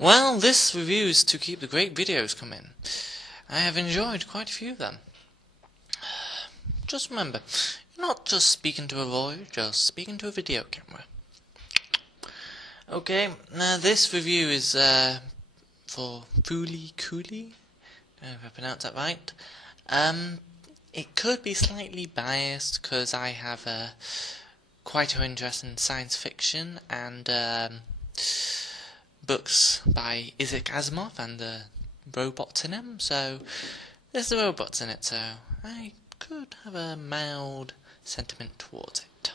Well, this review is to keep the great videos coming. I have enjoyed quite a few of them. Just remember, you're not just speaking to a voice, just speaking to a video camera. Okay, now this review is for Fooly, cooly. I don't know if I pronounced that right. It could be slightly biased because I have quite an interest in science fiction and books by Isaac Asimov and the robots in them. So there's the robots in it, so I could have a mild sentiment towards it.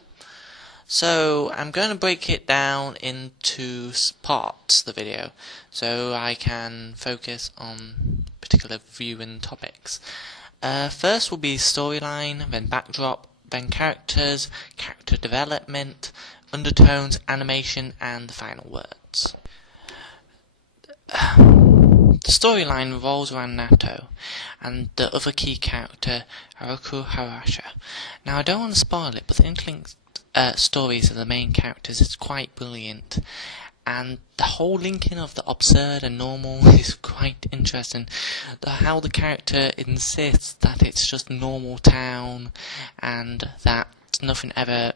So I'm going to break it down into parts, the video, so I can focus on particular viewing topics. First will be storyline, then backdrop, then characters, character development, undertones, animation, and the final words. The storyline revolves around Nato and the other key character, Haruko Harasha. Now I don't want to spoil it, but the interlinked stories of the main characters is quite brilliant, and the whole linking of the absurd and normal is quite interesting. How the character insists that it's just a normal town and that nothing ever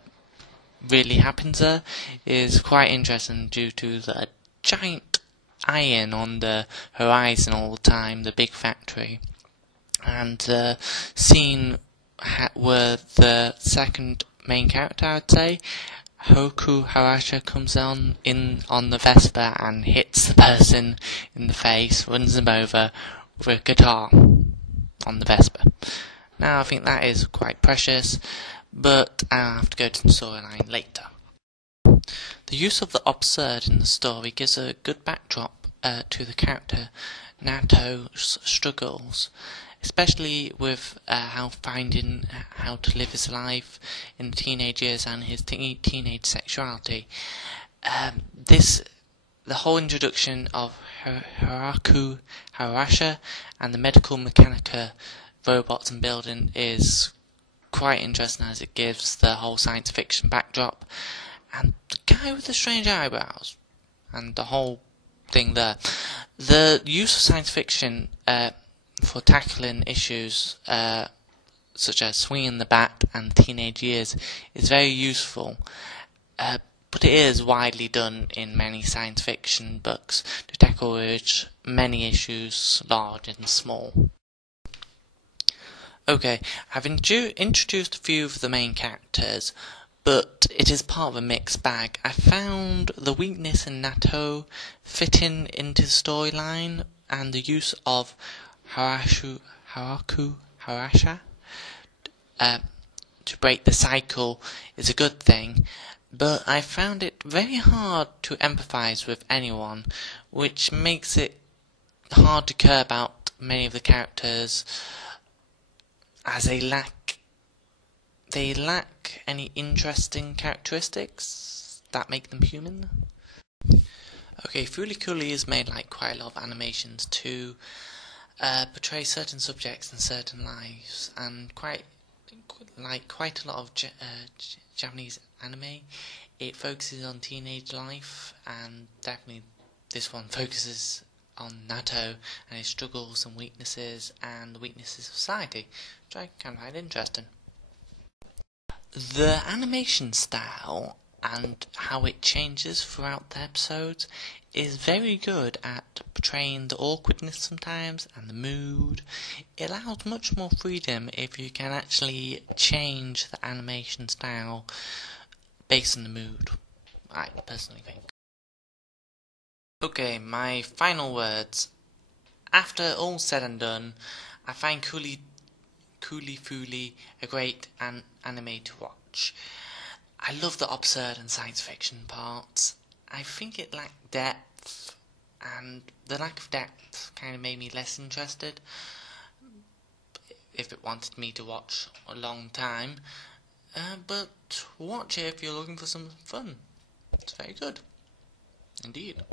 really happens there is quite interesting due to the giant iron on the horizon all the time, the big factory, and the scene where the second main character, I'd say, Haruko Harasha, comes on the Vespa and hits the person in the face, runs them over with a guitar on the Vespa. Now I think that is quite precious, but I'll have to go to the storyline later. The use of the absurd in the story gives a good backdrop to the character Nato's struggles, especially with finding how to live his life in the teenage years and his teenage sexuality. The whole introduction of Haruko Harasha and the medical mechanica robots and building is quite interesting, as it gives the whole science fiction backdrop, and the guy with the strange eyebrows and the whole thing there. The use of science fiction for tackling issues such as swinging the bat and teenage years is very useful, but it is widely done in many science fiction books to tackle many issues, large and small. Okay, I've introduced a few of the main characters, but it is part of a mixed bag. I found the weakness in Nato fitting into the storyline, and the use of Haruko Harasha to break the cycle is a good thing, but I found it very hard to empathise with anyone, which makes it hard to care about many of the characters, as they lack any interesting characteristics that make them human. Okay, Fooly Cooly has made quite a lot of animations to portray certain subjects and certain lives, and quite a lot of Japanese anime. It focuses on teenage life, and definitely this one focuses on Nato and his struggles and weaknesses and the weaknesses of society, which I kind of find interesting. The animation style and how it changes throughout the episodes is very good at portraying the awkwardness sometimes and the mood. It allows much more freedom if you can actually change the animation style based on the mood, I personally think. Okay, my final words. After all said and done, I find Fooly a great anime to watch. I love the absurd and science fiction parts. I think it lacked depth, and the lack of depth kind of made me less interested if it wanted me to watch a long time. But watch it if you're looking for some fun. It's very good. Indeed.